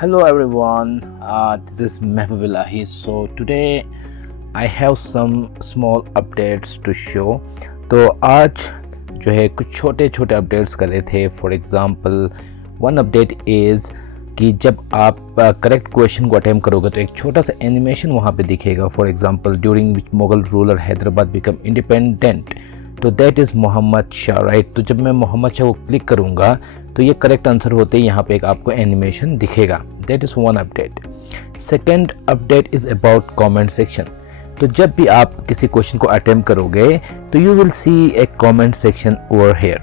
Hello everyone, this is Mehboob Ilahi. So today I have some small updates to show. तो आज जो है कुछ छोटे छोटे अपडेट्स कर रहे थे. For example one update is कि जब आप करेक्ट क्वेश्चन को अटेम्प्ट करोगे तो एक छोटा सा एनिमेशन वहाँ पे दिखेगा. For example during which Mughal ruler Hyderabad become independent, तो that is Mohammed Shah, right. तो जब मैं मोहम्मद शाह को क्लिक करूँगा तो ये करेक्ट आंसर होते ही यहाँ पे एक आपको एनिमेशन दिखेगा. That is one update. Second update is about comment section. तो जब भी आप किसी क्वेश्चन को अटेम्प्ट करोगे तो you will C A comment section over here.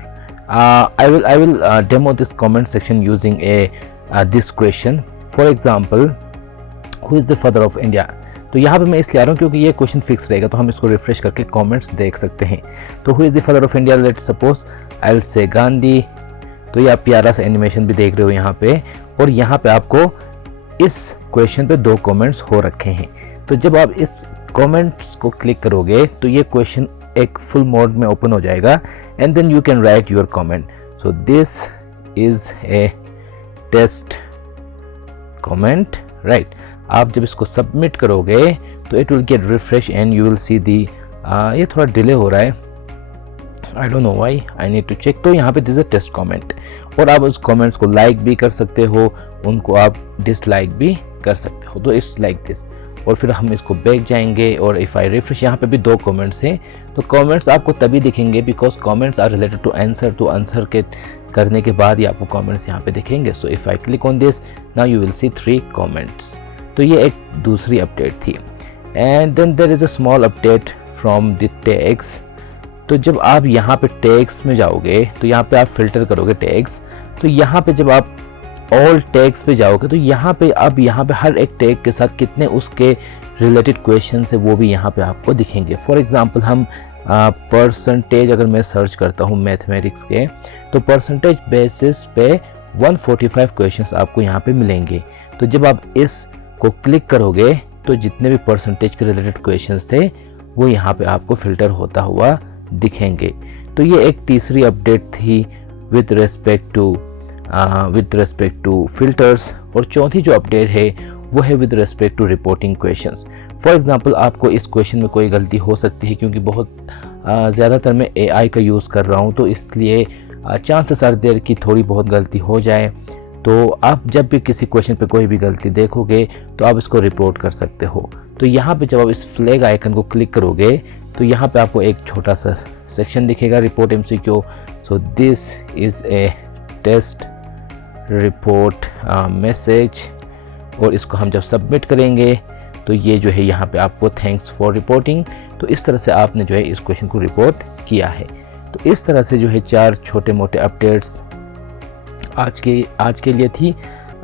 I will demo this comment section using this question. For example, who is the father of India. तो यहाँ पे मैं इसलिए आ रहा हूँ क्योंकि ये क्वेश्चन फिक्स रहेगा, तो हम इसको रिफ्रेश करके कमेंट्स देख सकते हैं. तो who is the father of India, let's suppose I will say Gandhi. तो ये आप प्यारा सा एनिमेशन भी देख रहे हो यहाँ पे, और यहाँ पे आपको इस क्वेश्चन पे 2 कमेंट्स हो रखे हैं. तो जब आप इस कमेंट्स को क्लिक करोगे तो ये क्वेश्चन एक फुल मोड में ओपन हो जाएगा, and then you can write your comment. So this is a test comment, right. आप जब इसको सबमिट करोगे तो it will get refresh and you will see the. ये थोड़ा डिले हो रहा है, I don't know why, I need to check. तो यहाँ पे दिस अ टेस्ट कमेंट, और आप उस कमेंट्स को लाइक भी कर सकते हो, उनको आप डिसलाइक भी कर सकते हो. तो इट्स लाइक दिस. और फिर हम इसको बैक जाएंगे, और इफ़ आई रिफ्रेश, यहाँ पे भी 2 कमेंट्स हैं. तो कमेंट्स आपको तभी दिखेंगे because comments are related to answer. तो आंसर के करने के बाद ही आपको कमेंट्स यहाँ पे दिखेंगे. So if I click on this, now you will see 3 comments. तो ये एक दूसरी अपडेट थी. And then there is a small update from the tags. तो जब आप यहाँ पे टैग्स में जाओगे तो यहाँ पे आप फिल्टर करोगे टैग्स. तो यहाँ पे जब आप ऑल टैग्स पे जाओगे तो यहाँ पे हर एक टैग के साथ कितने उसके रिलेटेड क्वेश्चन है वो भी यहाँ पे आपको दिखेंगे. फॉर एग्जांपल हम परसेंटेज अगर मैं सर्च करता हूँ मैथमेटिक्स के, तो परसेंटेज बेसिस पे 145 क्वेश्चंस आपको यहाँ पे मिलेंगे. तो जब आप इसको क्लिक करोगे तो जितने भी परसेंटेज के रिलेटेड क्वेश्चंस थे वो यहाँ पे आपको फिल्टर होता हुआ दिखेंगे. तो ये एक तीसरी अपडेट थी विद रेस्पेक्ट टू फिल्टर्स. और चौथी जो अपडेट है वो है with respect to reporting questions. For example आपको इस क्वेश्चन में कोई गलती हो सकती है, क्योंकि बहुत ज़्यादातर मैं AI का यूज़ कर रहा हूँ, तो इसलिए चांसेस आर देयर कि थोड़ी बहुत गलती हो जाए. तो आप जब भी किसी क्वेश्चन पे कोई भी गलती देखोगे तो आप इसको रिपोर्ट कर सकते हो. तो यहाँ पे जब आप इस फ्लैग आइकन को क्लिक करोगे तो यहाँ पे आपको एक छोटा सा सेक्शन दिखेगा, report MCQ. So this is a test report message, और इसको हम जब सबमिट करेंगे तो ये जो है यहाँ पे आपको थैंक्स फॉर रिपोर्टिंग. तो इस तरह से आपने जो है इस क्वेश्चन को रिपोर्ट किया है. तो इस तरह से जो है 4 छोटे मोटे अपडेट्स आज के लिए थी.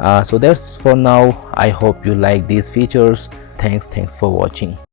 So that's for now. I hope you like these features. Thanks for watching.